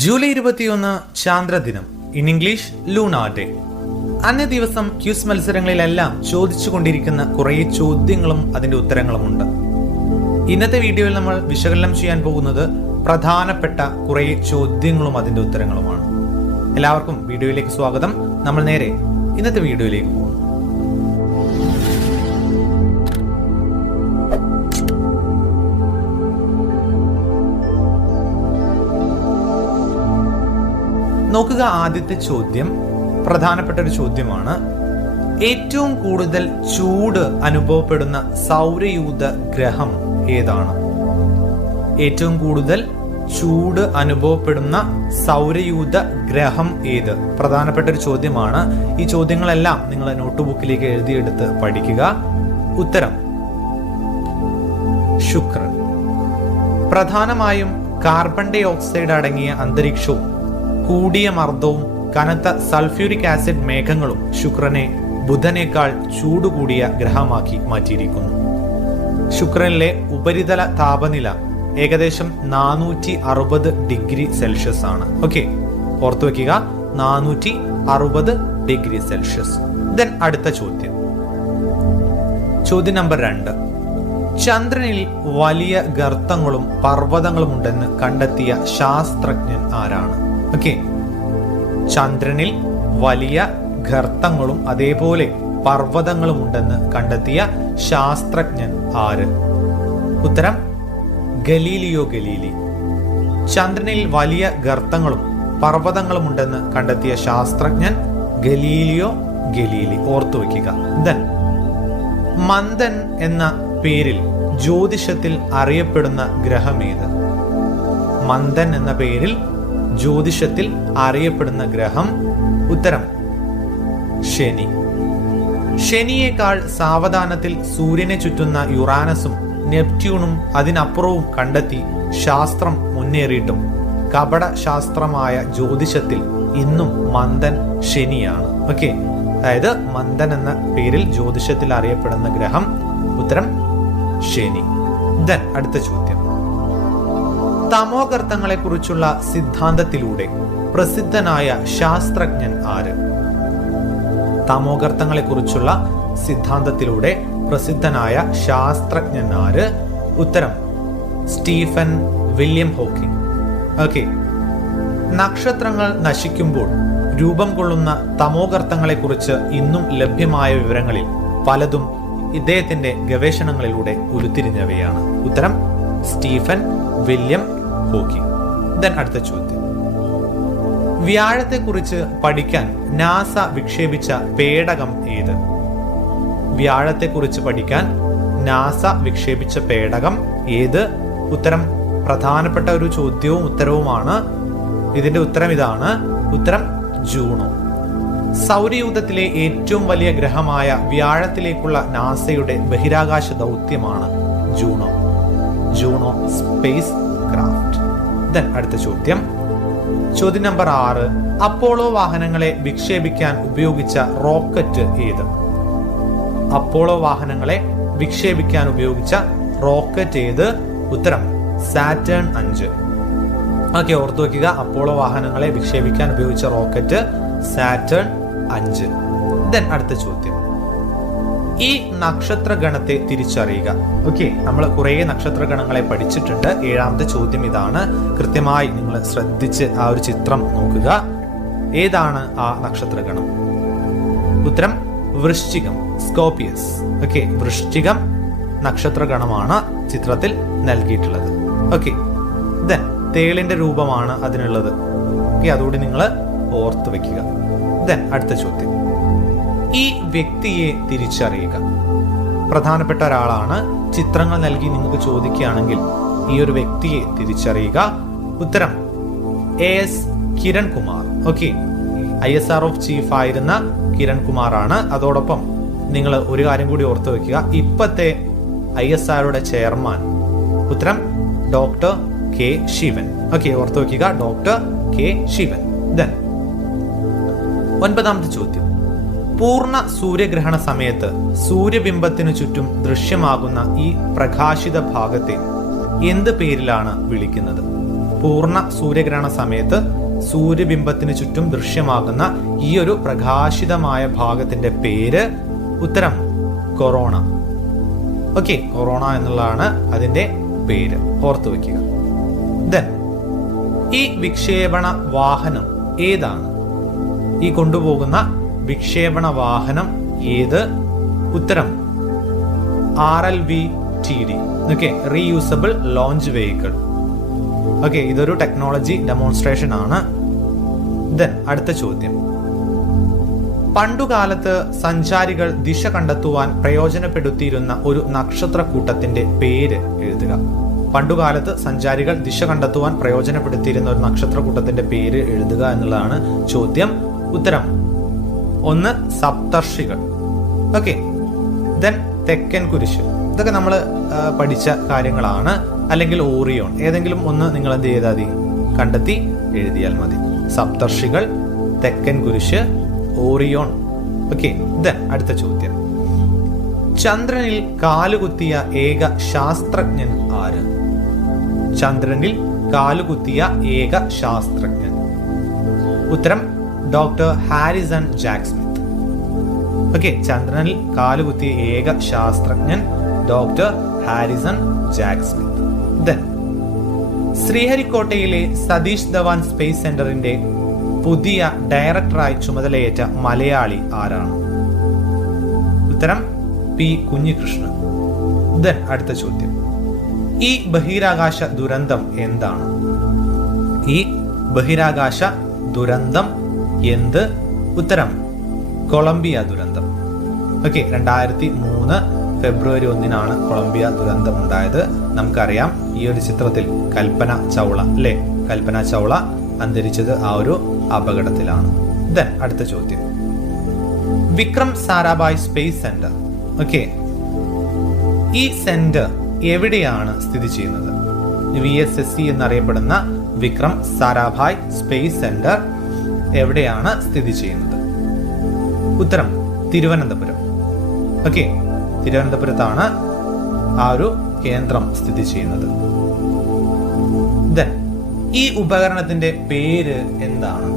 July 21 ചാന്ദ്രദിനം, in English lunar day. അന്നേ ദിവസം ക്യൂസ് മത്സരങ്ങളിലെല്ലാം ചോദിച്ചുകൊണ്ടിരിക്കുന്ന കുറേ ചോദ്യങ്ങളും അതിന്റെ ഉത്തരങ്ങളുമുണ്ട്. ഇന്നത്തെ വീഡിയോയിൽ നമ്മൾ വിശകലനം ചെയ്യാൻ പോകുന്നത് പ്രധാനപ്പെട്ട കുറേ ചോദ്യങ്ങളും അതിന്റെ ഉത്തരങ്ങളുമാണ്. എല്ലാവർക്കും വീഡിയോയിലേക്ക് സ്വാഗതം. നമ്മൾ നേരെ ഇന്നത്തെ വീഡിയോയിലേക്ക് പോകും. നോക്കുക, ആദ്യത്തെ ചോദ്യം പ്രധാനപ്പെട്ട ഒരു ചോദ്യമാണ്. ഏറ്റവും കൂടുതൽ ചൂട് അനുഭവപ്പെടുന്ന സൗരയൂഥ ഗ്രഹം ഏതാണ്? ഏറ്റവും കൂടുതൽ ചൂട് അനുഭവപ്പെടുന്ന സൗരയൂഥ ഗ്രഹം ഏത്? പ്രധാനപ്പെട്ട ഒരു ചോദ്യമാണ്. ഈ ചോദ്യങ്ങളെല്ലാം നിങ്ങൾ നോട്ട്ബുക്കിലേക്ക് എഴുതിയെടുത്ത് പഠിക്കുക. ഉത്തരം ശുക്രൻ. പ്രധാനമായും കാർബൺ ഡൈ ഓക്സൈഡ് അടങ്ങിയ അന്തരീക്ഷവും കൂടിയ മർദ്ദവും കനത്ത സൾഫ്യൂരിക് ആസിഡ് മേഘങ്ങളും ശുക്രനെ ബുധനേക്കാൾ ചൂടുകൂടിയ ഗ്രഹമാക്കി മാറ്റിയിരിക്കുന്നു. ശുക്രനിലെ ഉപരിതല താപനില ഏകദേശം 460 ഡിഗ്രി സെൽഷ്യസ് ആണ്. ഓക്കെ, ഓർത്തു വെക്കുക, 460 ഡിഗ്രി സെൽഷ്യസ്. ദെൻ അടുത്ത ചോദ്യം നമ്പർ 2. ചന്ദ്രനിൽ വലിയ ഗർത്തങ്ങളും പർവ്വതങ്ങളും ഉണ്ടെന്ന് കണ്ടെത്തിയ ശാസ്ത്രജ്ഞൻ ആരാണ്? ഓക്കെ, ചന്ദ്രനിൽ വലിയ ഗർത്തങ്ങളും അതേപോലെ പർവ്വതങ്ങളും ഉണ്ടെന്ന് കണ്ടെത്തിയ ശാസ്ത്രജ്ഞൻ ആര്? ഉത്തരം ഗലീലിയോ ഗലീലി. ചന്ദ്രനിൽ വലിയ ഗർത്തങ്ങളും പർവ്വതങ്ങളും ഉണ്ടെന്ന് കണ്ടെത്തിയ ശാസ്ത്രജ്ഞൻ ഗലീലിയോ ഗലീലി. ഓർത്തു വയ്ക്കുക. ദെൻ മന്ദൻ എന്ന പേരിൽ ജ്യോതിഷത്തിൽ അറിയപ്പെടുന്ന ഗ്രഹമേത്? മന്ദൻ എന്ന പേരിൽ ജ്യോതിഷത്തിൽ അറിയപ്പെടുന്ന ഗ്രഹം? ഉത്തരം ശനി. ശനിയേക്കാൾ സാവധാനത്തിൽ സൂര്യനെ ചുറ്റുന്ന യുറാനസും നെപ്റ്റ്യൂണും അതിനപ്പുറവും കണ്ടെത്തി ശാസ്ത്രം മുന്നേറിയിട്ടും കപട ശാസ്ത്രമായ ജ്യോതിഷത്തിൽ ഇന്നും മന്ദൻ ശനിയാണ്. ഓക്കെ, അതായത് മന്ദൻ എന്ന പേരിൽ ജ്യോതിഷത്തിൽ അറിയപ്പെടുന്ന ഗ്രഹം? ഉത്തരം ശനി. ദെൻ അടുത്ത ചോദ്യം. തമോഗർത്തങ്ങളെ കുറിച്ചുള്ള സിദ്ധാന്തത്തിലൂടെ പ്രസിദ്ധനായ ശാസ്ത്രജ്ഞൻ ആര്? തമോഗർത്തങ്ങളെ കുറിച്ചുള്ള സിദ്ധാന്തത്തിലൂടെ പ്രസിദ്ധനായ ശാസ്ത്രജ്ഞൻ ആര്? ഉത്തരം സ്റ്റീഫൻ വില്യം ഹോക്കിംഗ്. ഓക്കെ, നക്ഷത്രങ്ങൾ നശിക്കുമ്പോൾ രൂപം കൊള്ളുന്ന തമോഗർത്തങ്ങളെ കുറിച്ച് ഇന്നും ലഭ്യമായ വിവരങ്ങളിൽ പലതും ഇദ്ദേഹത്തിന്റെ ഗവേഷണങ്ങളിലൂടെ ഉരുത്തിരിഞ്ഞവയാണ്. ഉത്തരം സ്റ്റീഫൻ വില്യം ഹോക്കിംഗ്. ദെൻ അടുത്ത ചോദ്യം. വ്യാഴത്തെക്കുറിച്ച് പഠിക്കാൻ നാസ വിക്ഷേപിച്ച പേടകം ഏത്? വ്യാഴത്തെക്കുറിച്ച് പഠിക്കാൻ നാസ വിക്ഷേപിച്ച പേടകം ഏത്? ഉത്തരം പ്രധാനപ്പെട്ട ഒരു ചോദ്യവും ഉത്തരവുമാണ്. ഇതിന്റെ ഉത്തരം ഇതാണ്. ഉത്തരം ജൂണോ. സൗരയൂഥത്തിലെ ഏറ്റവും വലിയ ഗ്രഹമായ വ്യാഴത്തിലേക്കുള്ള നാസയുടെ ബഹിരാകാശ ദൗത്യമാണ് Juno. Juno space craft. Then അടുത്ത ചോദ്യം നമ്പർ 6. അപ്പോളോ വാഹനങ്ങളെ വിക്ഷേപിക്കാൻ ഉപയോഗിച്ച റോക്കറ്റ് ഏത്? അപ്പോളോ വാഹനങ്ങളെ വിക്ഷേപിക്കാൻ ഉപയോഗിച്ച റോക്കറ്റ് ഏത്? ഉത്തരം സാറ്റേൺ 5. ഓക്കെ, ഓർത്തു വയ്ക്കുക, അപ്പോളോ വാഹനങ്ങളെ വിക്ഷേപിക്കാൻ ഉപയോഗിച്ച റോക്കറ്റ് സാറ്റേൺ 5. ദെൻ അടുത്ത ചോദ്യം. ഈ നക്ഷത്രഗണത്തെ തിരിച്ചറിയുക. ഓക്കെ, നമ്മൾ കുറേ നക്ഷത്രഗണങ്ങളെ പഠിച്ചിട്ടുണ്ട്. 7ാമത്തെ ചോദ്യം ഇതാണ്. കൃത്യമായി നിങ്ങൾ ശ്രദ്ധിച്ച് ആ ഒരു ചിത്രം നോക്കുക. ഏതാണ് ആ നക്ഷത്രഗണം? ഉത്തരം വൃശ്ചികം, സ്കോർപിയസ്. ഓക്കെ, വൃശ്ചികം നക്ഷത്രഗണമാണ് ചിത്രത്തിൽ നൽകിയിട്ടുള്ളത്. ഓക്കെ, ദെൻ തേളിന്റെ രൂപമാണ് അതിനുള്ളത്. ഓക്കെ, അതുകൂടി നിങ്ങൾ ഓർത്ത് വെക്കുക. ദെൻ അടുത്ത ചോദ്യം. ഈ വ്യക്തിയെ തിരിച്ചറിയുക. പ്രധാനപ്പെട്ട ഒരാളാണ്. ചിത്രങ്ങൾ നൽകി നിങ്ങൾക്ക് ചോദിക്കുകയാണെങ്കിൽ ഈ ഒരു വ്യക്തിയെ തിരിച്ചറിയുക. ഉത്തരം AS Kiran Kumar. Okay, ISRO chief ആയിരുന്ന കിരൺ കുമാർ ആണ്. അതോടൊപ്പം നിങ്ങൾ ഒരു കാര്യം കൂടി ഓർത്തു വെക്കുക, ഇപ്പത്തെ ISROയുടെ ചെയർമാൻ. ഉത്തരം ഡോക്ടർ K ശിവൻ. ഓക്കെ, ഓർത്തു വെക്കുക, ഡോക്ടർ K ശിവൻ. ദെൻ 9ാമത്തെ ചോദ്യം. പൂർണ്ണ സൂര്യഗ്രഹണ സമയത്ത് സൂര്യബിംബത്തിനു ചുറ്റും ദൃശ്യമാകുന്ന ഈ പ്രകാശിത ഭാഗത്തെ എന്ത് പേരിലാണ് വിളിക്കുന്നത്? പൂർണ്ണ സൂര്യഗ്രഹണ സമയത്ത് സൂര്യബിംബത്തിന് ചുറ്റും ദൃശ്യമാകുന്ന ഈ ഒരു പ്രകാശിതമായ ഭാഗത്തിന്റെ പേര്? ഉത്തരം കൊറോണ. ഓക്കെ, കൊറോണ എന്നുള്ളതാണ് അതിന്റെ പേര്, ഓർത്തു വെക്കുക. ദെൻ ഈ വിക്ഷേപണ വാഹനം ഏതാണ്? ഈ കൊണ്ടുപോകുന്ന വിക്ഷേപണ വാഹനം ഏത്? ഉത്തരം RLV-TD. Okay, reusable launch vehicle. Okay, ഇതൊരു ടെക്നോളജി ഡെമോൺസ്ട്രേഷൻ ആണ്. ദെൻ അടുത്ത ചോദ്യം, പണ്ടുകാലത്ത് സഞ്ചാരികൾ ദിശ കണ്ടെത്തുവാൻ പ്രയോജനപ്പെടുത്തിയിരുന്ന ഒരു നക്ഷത്രക്കൂട്ടത്തിന്റെ പേര് എഴുതുക. പണ്ടുകാലത്ത് സഞ്ചാരികൾ ദിശ കണ്ടെത്തുവാൻ പ്രയോജനപ്പെടുത്തിയിരുന്ന ഒരു നക്ഷത്രക്കൂട്ടത്തിന്റെ പേര് എഴുതുക എന്നുള്ളതാണ് ചോദ്യം. ഉത്തരം 1 സപ്തർഷികൾ. ഓക്കെ, ദെൻ തെക്കൻ കുരിശ്. ഇതൊക്കെ നമ്മൾ പഠിച്ച കാര്യങ്ങളാണ്. അല്ലെങ്കിൽ ഓറിയോൺ, ഏതെങ്കിലും ഒന്ന് നിങ്ങൾ എന്ത് ചെയ്താൽ മതി, കണ്ടെത്തി എഴുതിയാൽ മതി. സപ്തർഷികൾ, തെക്കൻ കുരിശ്, ഓറിയോൺ. ഓക്കെ, ദെൻ അടുത്ത ചോദ്യം, ചന്ദ്രനിൽ കാലുകുത്തിയ ഏക ശാസ്ത്രജ്ഞൻ ആര്? ചന്ദ്രനിൽ കാലുകുത്തിയ ഏക ശാസ്ത്രജ്ഞൻ? ഉത്തരം doctor Harrison Jack Smith. Okay, ചന്ദ്രനിൽ കാലുകുത്തിയ ഏക ശാസ്ത്രജ്ഞൻ doctor Harrison Jack Smith. Then ശ്രീഹരിക്കോട്ടയിലെ സതീഷ് ധവാൻ സ്പേസ് സെന്ററിന്റെ പുതിയ ഡയറക്ടറായി ചുമതലയേറ്റ മലയാളി ആരാണ്? ഉത്തരം പി കുഞ്ഞികൃഷ്ണൻ. ദെൻ അടുത്ത ചോദ്യം, ഈ ബഹിരാകാശ ദുരന്തം എന്താണ്? ഈ ബഹിരാകാശ ദുരന്തം എന്ത്? ഉത്തരം കൊളംബിയ ദുരന്തം. ഓക്കെ, 2003 ഫെബ്രുവരി 1 കൊളംബിയ ദുരന്തം ഉണ്ടായത്. നമുക്കറിയാം, ഈ ഒരു ചിത്രത്തിൽ കൽപ്പന ചൗള, അല്ലെ, കൽപ്പന ചൗള അന്തരിച്ചത് ആ ഒരു അപകടത്തിലാണ്. ദെൻ അടുത്ത ചോദ്യം, Vikram Sarabhai space centre. Okay, ഈ സെന്റർ എവിടെയാണ് സ്ഥിതി ചെയ്യുന്നത്? VSSC എന്നറിയപ്പെടുന്ന വിക്രം സാരാഭായ് സ്പേസ് സെന്റർ എവിടെയാണ് സ്ഥിതി ചെയ്യുന്നത്? ഉത്തരം തിരുവനന്തപുരം. ഓക്കെ, തിരുവനന്തപുരത്താണ് ആ ഒരു കേന്ദ്രം സ്ഥിതി ചെയ്യുന്നത്. ദെൻ ഈ ഉപകരണത്തിന്റെ പേര് എന്താണ്?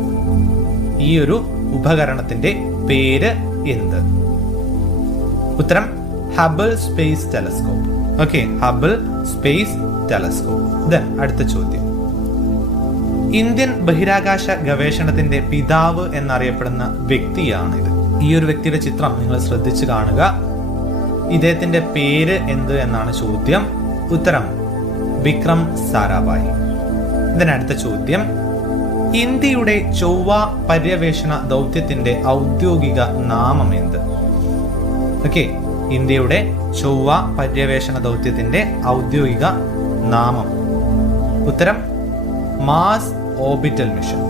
ഈ ഒരു ഉപകരണത്തിന്റെ പേര് എന്ത്? ഉത്തരം Hubble space telescope. Okay, Hubble space telescope. Then അടുത്ത ചോദ്യം, ഇന്ത്യൻ ബഹിരാകാശ ഗവേഷണത്തിന്റെ പിതാവ് എന്നറിയപ്പെടുന്ന വ്യക്തിയാണിത്. ഈ ഒരു വ്യക്തിയുടെ ചിത്രം നിങ്ങൾ ശ്രദ്ധിച്ചു കാണുക. ഇദ്ദേഹത്തിന്റെ പേര് എന്ത് എന്നാണ് ചോദ്യം. ഉത്തരം വിക്രം സാരാഭായ്. ഇതിനടുത്ത ചോദ്യം, ഇന്ത്യയുടെ ചൊവ്വ പര്യവേഷണ ദൗത്യത്തിന്റെ ഔദ്യോഗിക നാമം എന്ത്? ഓക്കെ, ഇന്ത്യയുടെ ചൊവ്വ പര്യവേഷണ ദൗത്യത്തിന്റെ ഔദ്യോഗിക നാമം? ഉത്തരം മാസ് ഓർബിറ്റൽ മിഷൻ.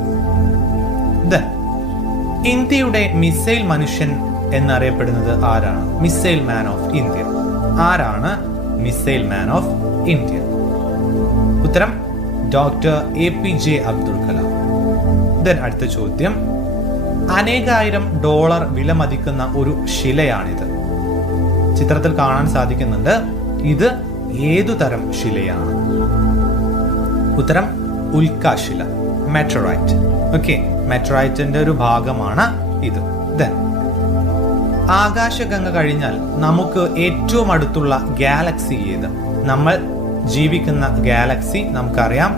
ഇന്ത്യയുടെ മിസൈൽ മനുഷ്യൻ എന്നറിയപ്പെടുന്നത് ആരാണ്? Missile man of India. ആരാണ് മിസൈൽ മാൻ ഓഫ് ഇന്ത്യ? ഉത്തരം doctor APJ Abdul Kalam. Then അടുത്ത ചോദ്യം, അനേകായിരം ഡോളർ വില മതിക്കുന്ന ഒരു ശിലയാണിത്. ചിത്രത്തിൽ കാണാൻ സാധിക്കുന്നുണ്ട്. ഇത് ഏതു തരം ശിലയാണ്? ഉത്തരം ഉൽക്കാശില, മെറ്ററൈറ്റ്. ഓക്കെ, മെറ്ററൈറ്റിന്റെ ഒരു ഭാഗമാണ് ഇത്. ദെൻ ആകാശഗംഗ കഴിഞ്ഞാൽ നമുക്ക് ഏറ്റവും അടുത്തുള്ള ഗാലക്സി ഏത്? നമ്മൾ ജീവിക്കുന്ന ഗാലക്സി നമുക്കറിയാം,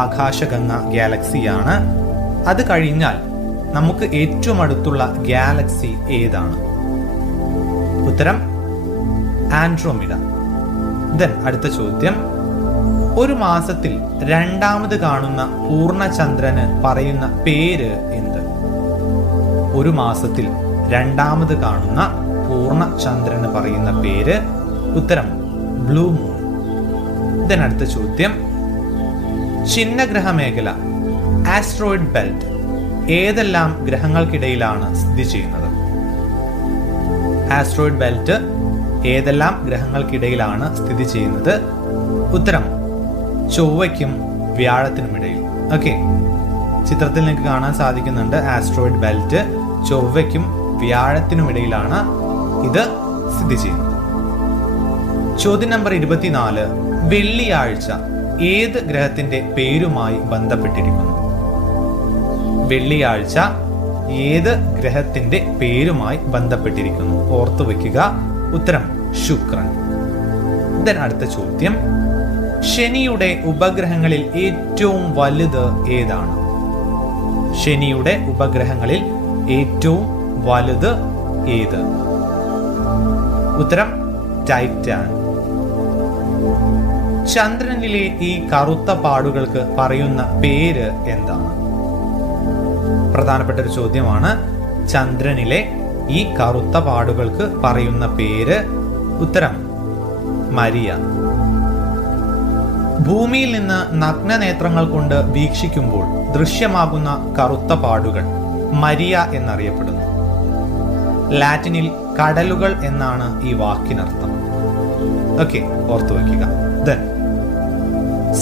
ആകാശഗംഗ ഗാലക്സിയാണ്. അത് കഴിഞ്ഞാൽ നമുക്ക് ഏറ്റവും അടുത്തുള്ള ഗാലക്സി ഏതാണ്? ഉത്തരം ആൻഡ്രോമിഡ. ദെൻ അടുത്ത ചോദ്യം, ഒരു മാസത്തിൽ രണ്ടാമത് കാണുന്ന പൂർണ്ണചന്ദ്രന് പറയുന്ന പേര് എന്ത്? ഒരു മാസത്തിൽ രണ്ടാമത് കാണുന്ന പൂർണ്ണചന്ദ്രന് പറയുന്ന പേര്? ഉത്തരം ബ്ലൂ മൂൺ. ഇതിനടുത്ത ചോദ്യം, ചിഹ്നഗ്രഹ മേഖല ആസ്ട്രോയിഡ് ബെൽറ്റ് ഏതെല്ലാം ഗ്രഹങ്ങൾക്കിടയിലാണ് സ്ഥിതി ചെയ്യുന്നത്? ആസ്ട്രോയിഡ് ബെൽറ്റ് ഏതെല്ലാം ഗ്രഹങ്ങൾക്കിടയിലാണ് സ്ഥിതി ചെയ്യുന്നത്? ഉത്തരം ചൊവ്വയ്ക്കും വ്യാഴത്തിനുമിടയിൽ. ഓക്കെ, ചിത്രത്തിൽ നിങ്ങൾക്ക് കാണാൻ സാധിക്കുന്നുണ്ട്. ആസ്ട്രോയിഡ് ബെൽറ്റ് ചൊവ്വയ്ക്കും വ്യാഴത്തിനുമിടയിലാണ് ഇത് സ്ഥിതി ചെയ്യുന്നത്. ചോദ്യം നമ്പർ 24, വെള്ളിയാഴ്ച ഏത് ഗ്രഹത്തിന്റെ പേരുമായി ബന്ധപ്പെട്ടിരിക്കുന്നു? വെള്ളിയാഴ്ച ഏത് ഗ്രഹത്തിന്റെ പേരുമായി ബന്ധപ്പെട്ടിരിക്കുന്നു? ഓർത്തു വെക്കുക. ഉത്തരം ശുക്രൻ. അടുത്ത ചോദ്യം, ശനിയുടെ ഉപഗ്രഹങ്ങളിൽ ഏറ്റവും വലുത് ഏതാണ്? ശനിയുടെ ഉപഗ്രഹങ്ങളിൽ ഏറ്റവും വലുത് ഏത്? ഉത്തരം ടൈറ്റാൻ. ചന്ദ്രനിലെ ഈ കറുത്ത പാടുകൾക്ക് പറയുന്ന പേര് എന്താണ്? പ്രധാനപ്പെട്ട ഒരു ചോദ്യമാണ്. ചന്ദ്രനിലെ ഈ കറുത്ത പാടുകൾക്ക് പറയുന്ന പേര്? ഉത്തരം മരിയ. ഭൂമിയിൽ നിന്ന് നഗ്നനേത്രങ്ങൾ കൊണ്ട് വീക്ഷിക്കുമ്പോൾ ദൃശ്യമാകുന്ന കറുത്ത പാടുകൾ മരിയ എന്നറിയപ്പെടുന്നു. ലാറ്റിനിൽ കടലുകൾ എന്നാണ് ഈ വാക്കിനർത്ഥം. ഓക്കെ, ഓർത്തു വയ്ക്കുക.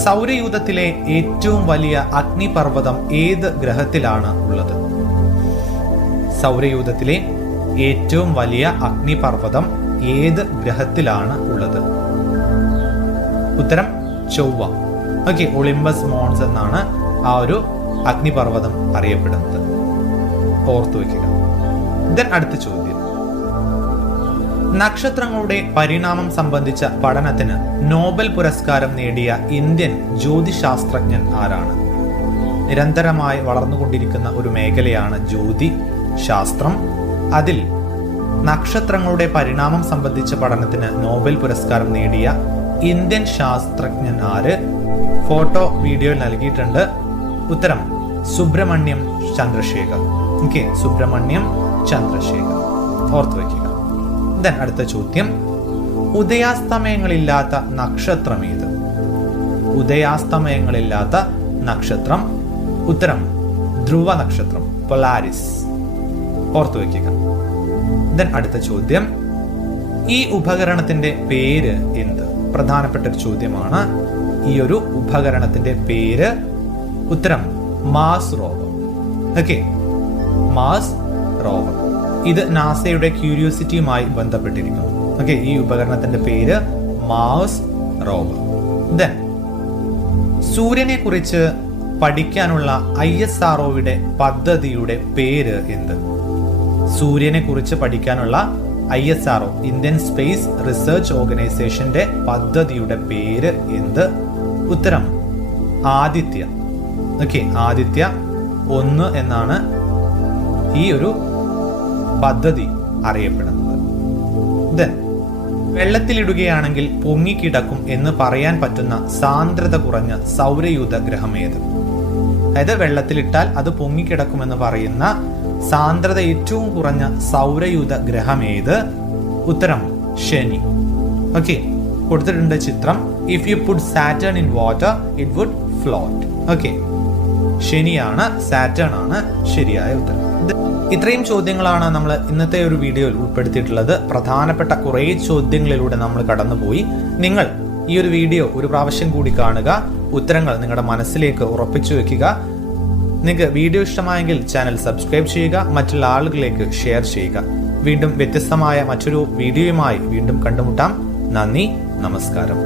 സൗരയൂഥത്തിലെ ഏറ്റവും വലിയ അഗ്നിപർവ്വതം ഏത് ഗ്രഹത്തിലാണ് ഉള്ളത്? സൗരയൂഥത്തിലെ ഏറ്റവും വലിയ അഗ്നിപർവ്വതം ഏത് ഗ്രഹത്തിലാണ് ഉള്ളത്? ഉത്തരം ചൊവ്വ. ഓക്കെ, ഒളിമ്പസ് മോൺസ് എന്നാണ് ആ ഒരു അഗ്നിപർവ്വതം അറിയപ്പെടുന്നത്. ഓർത്തു വയ്ക്കുക. അടുത്ത ചോദ്യം, നക്ഷത്രങ്ങളുടെ പരിണാമം സംബന്ധിച്ച പഠനത്തിന് നോബൽ പുരസ്കാരം നേടിയ ഇന്ത്യൻ ജ്യോതിശാസ്ത്രജ്ഞൻ ആരാണ്? നിരന്തരമായി വളർന്നുകൊണ്ടിരിക്കുന്ന ഒരു മേഖലയാണ് ജ്യോതിശാസ്ത്രം. അതിൽ നക്ഷത്രങ്ങളുടെ പരിണാമം സംബന്ധിച്ച പഠനത്തിന് നോബൽ പുരസ്കാരം നേടിയ ഇന്ത്യൻ ശാസ്ത്രജ്ഞൻ ആര്? ഫോട്ടോ വീഡിയോ നൽകിയിട്ടുണ്ട്. ഉത്തരം സുബ്രഹ്മണ്യം ചന്ദ്രശേഖർ. ഓക്കെ, സുബ്രഹ്മണ്യം ചന്ദ്രശേഖർ. ഓർത്തു വയ്ക്കുക. അടുത്ത ചോദ്യം, ഉദയാസ്തമയങ്ങളില്ലാത്ത നക്ഷത്രം ഏത്? ഉദയാസ്തമയങ്ങളില്ലാത്ത നക്ഷത്രം? ഉത്തരം ധ്രുവ നക്ഷത്രം, പൊളാരിസ്. ഓർത്തു വയ്ക്കുക. അടുത്ത ചോദ്യം, ഈ ഉപകരണത്തിന്റെ പേര് എന്ത്? പ്രധാനപ്പെട്ട ഒരു ചോദ്യമാണ്. ഈ ഒരു ഉപകരണത്തിന്റെ പേര്? ഉത്തരം Mars rover. Okay, Mars rover. ഇത് നാസയുടെ ക്യൂരിയോസിറ്റിയുമായി ബന്ധപ്പെട്ടിരിക്കുന്നു. ഓക്കെ, ഈ ഉപകരണത്തിന്റെ പേര് മാർസ് റോവർ. സൂര്യനെ കുറിച്ച് പഠിക്കാനുള്ള ISROയുടെ പദ്ധതിയുടെ പേര് എന്ത്? സൂര്യനെ കുറിച്ച് പഠിക്കാനുള്ള ISRO, ഇന്ത്യൻ സ്പേസ് റിസർച്ച് ഓർഗനൈസേഷന്റെ പദ്ധതിയുടെ പേര് എന്ത്? ഉത്തരം ആദിത്യ. ഓക്കെ, ആദിത്യ 1 എന്നാണ് ഈ ഒരു പദ്ധതി അറിയപ്പെടുന്നത്. വെള്ളത്തിലിടുകയാണെങ്കിൽ പൊങ്ങിക്കിടക്കും എന്ന് പറയാൻ പറ്റുന്ന സാന്ദ്രത കുറഞ്ഞ സൗരയൂഥ ഗ്രഹം ഏത്? അതായത് വെള്ളത്തിലിട്ടാൽ അത് പൊങ്ങിക്കിടക്കുമെന്ന് പറയുന്ന സാന്ദ്രത ഏറ്റവും കുറഞ്ഞ സൗരയൂഥ ഗ്രഹം ഏത്? ഉത്തരം ശനി. ഓക്കെ, കൊടുത്തിട്ടുണ്ട് ചിത്രം. If you put Saturn in water it would float. Okay, ശനിയാണ്, സാറ്റേൺ ആണ് ശരിയായ ഉത്തരം. ഇത്രയും ചോദ്യങ്ങളാണ് നമ്മൾ ഇന്നത്തെ ഒരു വീഡിയോയിൽ ഉൾപ്പെടുത്തിയിട്ടുള്ളത്. പ്രധാനപ്പെട്ട കുറേ ചോദ്യങ്ങളിലൂടെ നമ്മൾ കടന്നുപോയി. നിങ്ങൾ ഈ ഒരു വീഡിയോ ഒരു പ്രാവശ്യം കൂടി കാണുക, ഉത്തരങ്ങൾ നിങ്ങളുടെ മനസ്സിലേക്ക് ഉറപ്പിച്ചു വെക്കുക. നിങ്ങൾക്ക് വീഡിയോ ഇഷ്ടമായെങ്കിൽ ചാനൽ സബ്സ്ക്രൈബ് ചെയ്യുക, മറ്റുള്ള ആളുകളിലേക്ക് ഷെയർ ചെയ്യുക. വീണ്ടും വ്യത്യസ്തമായ മറ്റൊരു വീഡിയോയുമായി വീണ്ടും കണ്ടുമുട്ടാം. നന്ദി, നമസ്കാരം.